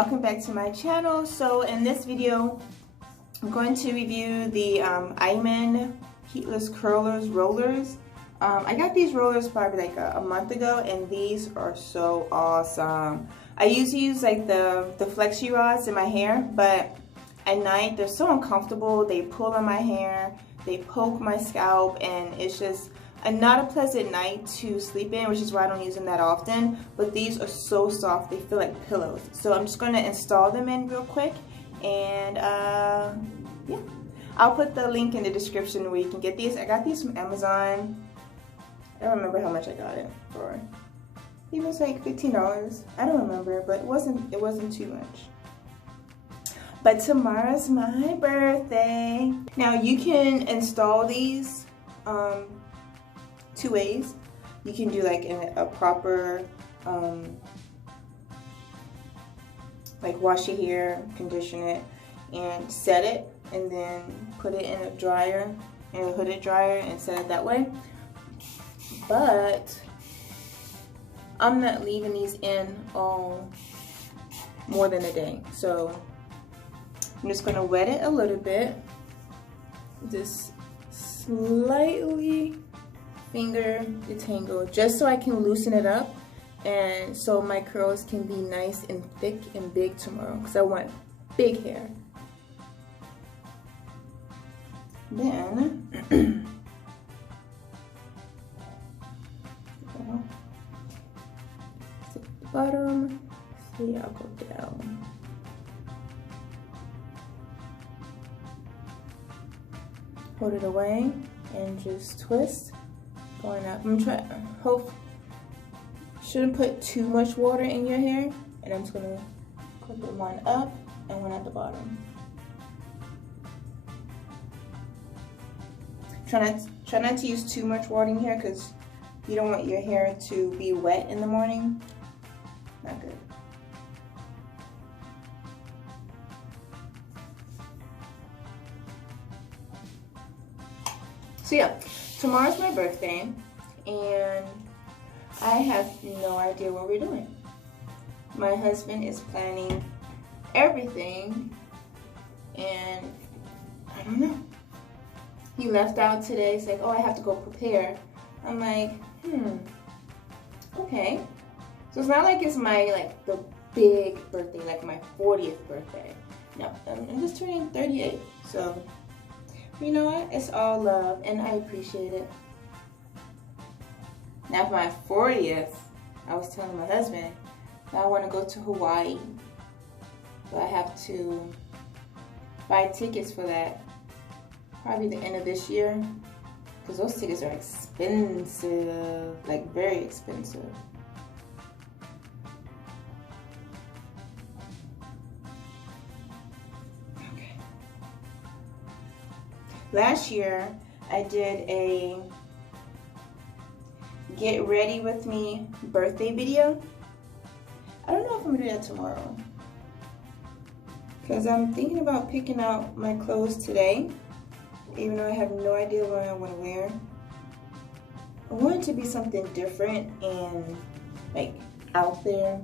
welcome back to my channel. So in this video I'm going to review the Aimin Heatless Curlers Rollers. I got these rollers probably like a month ago, and these are so awesome. I usually use like the flexi rods in my hair, but at night they're so uncomfortable. They pull on my hair, they poke my scalp, and it's just not a pleasant night to sleep in, which is why I don't use them that often. But these are so soft, they feel like pillows. So I'm just going to install them in real quick, and yeah, I'll put the link in the description where you can get these. I got these from Amazon. I don't remember how much I got it for. It was like $15. I don't remember, but it wasn't too much. But tomorrow's my birthday. Now you can install these two ways. You can do like in a proper like wash your hair, condition it, and set it, and then put it in a dryer, in a hooded dryer, and set it that way. But I'm not leaving these in all more than a day, so I'm just gonna wet it a little bit, just slightly finger detangle, just so I can loosen it up, and so my curls can be nice and thick and big tomorrow, because I want big hair. Then to the bottom, see, I'll go down. Hold it away and just twist, going up. I'm trying, shouldn't put too much water in your hair, and I'm just gonna put one up and one at the bottom. Try not to use too much water in here, because you don't want your hair to be wet in the morning. Not good. So yeah, tomorrow's my birthday, and I have no idea what we're doing. My husband is planning everything, and I don't know. He left out today, he's like, oh, I have to go prepare. I'm like, okay. So it's not like it's my, the big birthday, like my 40th birthday. No, I'm just turning 38, so you know what? It's all love, and I appreciate it. Now for my 40th, I was telling my husband, I want to go to Hawaii. So I have to buy tickets for that. Probably the end of this year. Because those tickets are expensive. Like, very expensive. Okay. Last year, I did a get ready with me birthday video. I don't know if I'm gonna do that tomorrow, because I'm thinking about picking out my clothes today, even though I have no idea what I want to wear. I want it to be something different and like out there,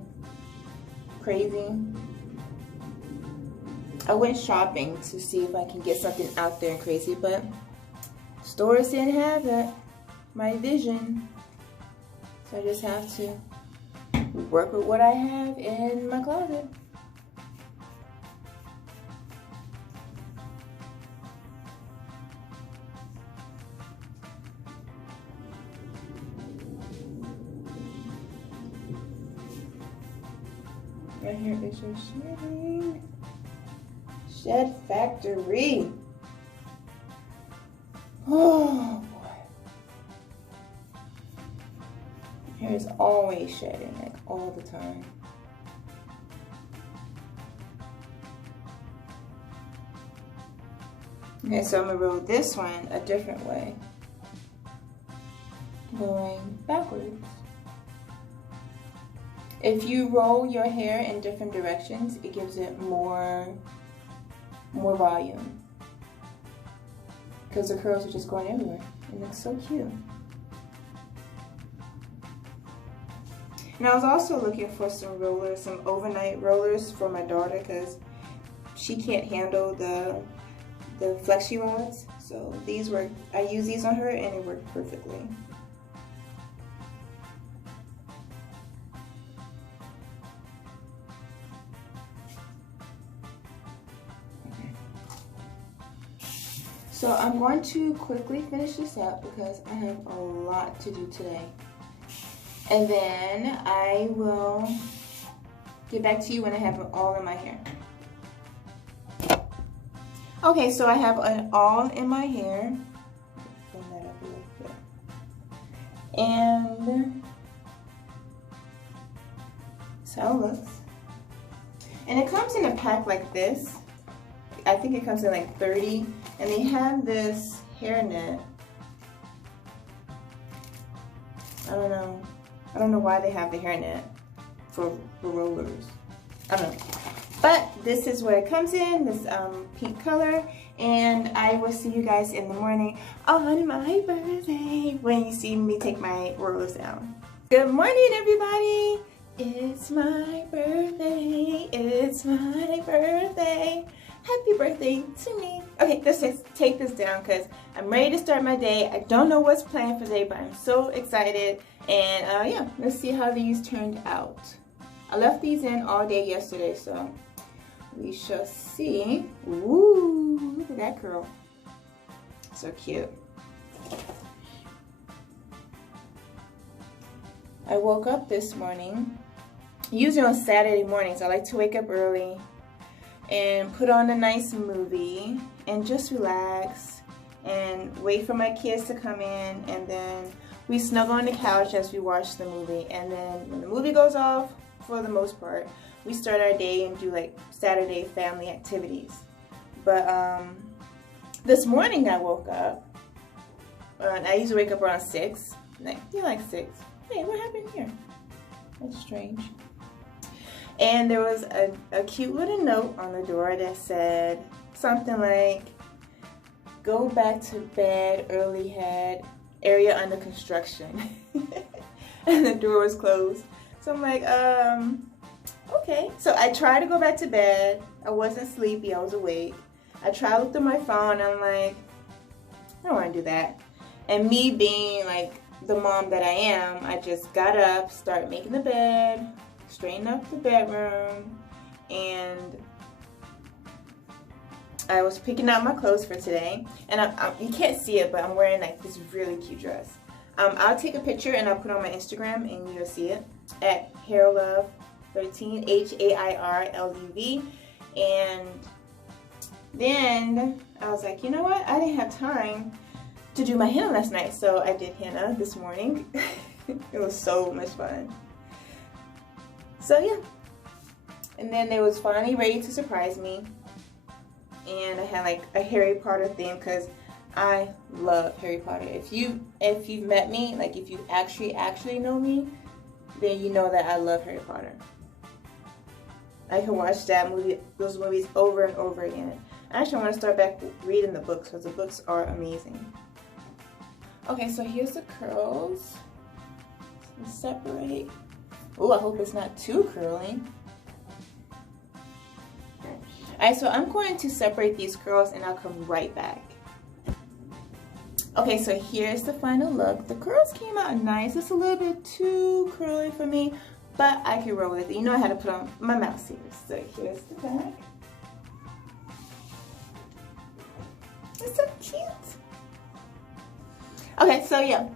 crazy. I went shopping to see if I can get something out there and crazy, but stores didn't have that, my vision. So I just have to work with what I have in my closet. Right here is your shedding. Shed Factory. Oh boy. Hair is always shedding, like all the time. Okay, so I'm gonna roll this one a different way. Going backwards. If you roll your hair in different directions, it gives it more volume. Because the curls are just going everywhere. It looks so cute. And I was also looking for some rollers, some overnight rollers for my daughter because she can't handle the flexi rods. So these work. I use these on her and it worked perfectly. So I'm going to quickly finish this up because I have a lot to do today. And then I will get back to you when I have it all in my hair. Okay, so I have it all in my hair. Bring that up a little bit. And that's how it looks. And it comes in a pack like this. I think it comes in like 30. And they have this hairnet. I don't know why they have the hairnet for rollers. I don't know. But this is where it comes in, this pink color. And I will see you guys in the morning on my birthday when you see me take my rollers down. Good morning, everybody. It's my birthday. It's my birthday. Happy birthday to me. Okay, let's just take this down because I'm ready to start my day. I don't know what's planned for today, but I'm so excited. And yeah, let's see how these turned out. I left these in all day yesterday, so we shall see. Ooh, look at that curl. So cute. I woke up this morning. Usually on Saturday mornings, I like to wake up early and put on a nice movie and just relax and wait for my kids to come in, and then we snuggle on the couch as we watch the movie. And then when the movie goes off, for the most part, we start our day and do like Saturday family activities. But this morning I woke up, I usually wake up around 6, like 6. Hey, what happened here? That's strange. And there was a cute little note on the door that said something like, go back to bed, early head, area under construction. And the door was closed. So I'm like, okay. So I tried to go back to bed. I wasn't sleepy, I was awake. I tried to look through my phone, and I'm like, I don't want to do that. And me being like the mom that I am, I just got up, started making the bed, straighten up the bedroom, and I was picking out my clothes for today. And you can't see it, but I'm wearing like this really cute dress. I'll take a picture and I'll put it on my Instagram and you'll see it at hairlove13, HAIRLUV. And then I was like, you know what? I didn't have time to do my henna last night, so I did henna this morning. It was so much fun. So yeah, and then they was finally ready to surprise me, and I had like a Harry Potter theme because I love Harry Potter. If you've met me, like if you actually know me, then you know that I love Harry Potter. I can watch those movies over and over again. I actually want to start back reading the books because the books are amazing. Okay, so here's the curls. Let's separate. Oh, I hope it's not too curly. Alright, so I'm going to separate these curls and I'll come right back. Okay, so here's the final look. The curls came out nice. It's a little bit too curly for me, but I can roll with it. You know I had to put on my mouse ears. So here's the back. It's so cute. Okay, so yeah,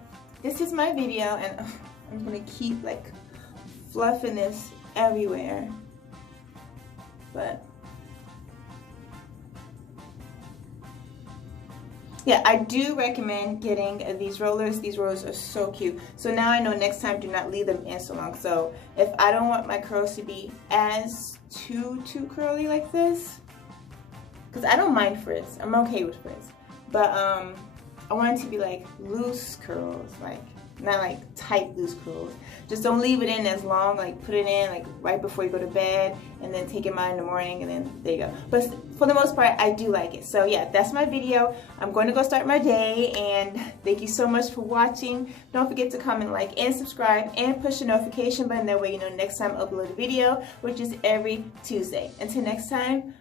this is my video, and I'm gonna keep like fluffing this everywhere, but yeah, I do recommend getting these rollers. These rollers are so cute. So now I know next time, do not leave them in so long. So if I don't want my curls to be as too curly like this, because I don't mind frizz, I'm okay with frizz, but I want it to be like loose curls, like not like tight loose curls. Just don't leave it in as long, like put it in like right before you go to bed and then take it out in the morning and then there you go. But for the most part, I do like it. So yeah, that's my video. I'm going to go start my day, and thank you so much for watching. Don't forget to comment, like, and subscribe, and push the notification button. That way you know next time I upload a video, which is every Tuesday. Until next time,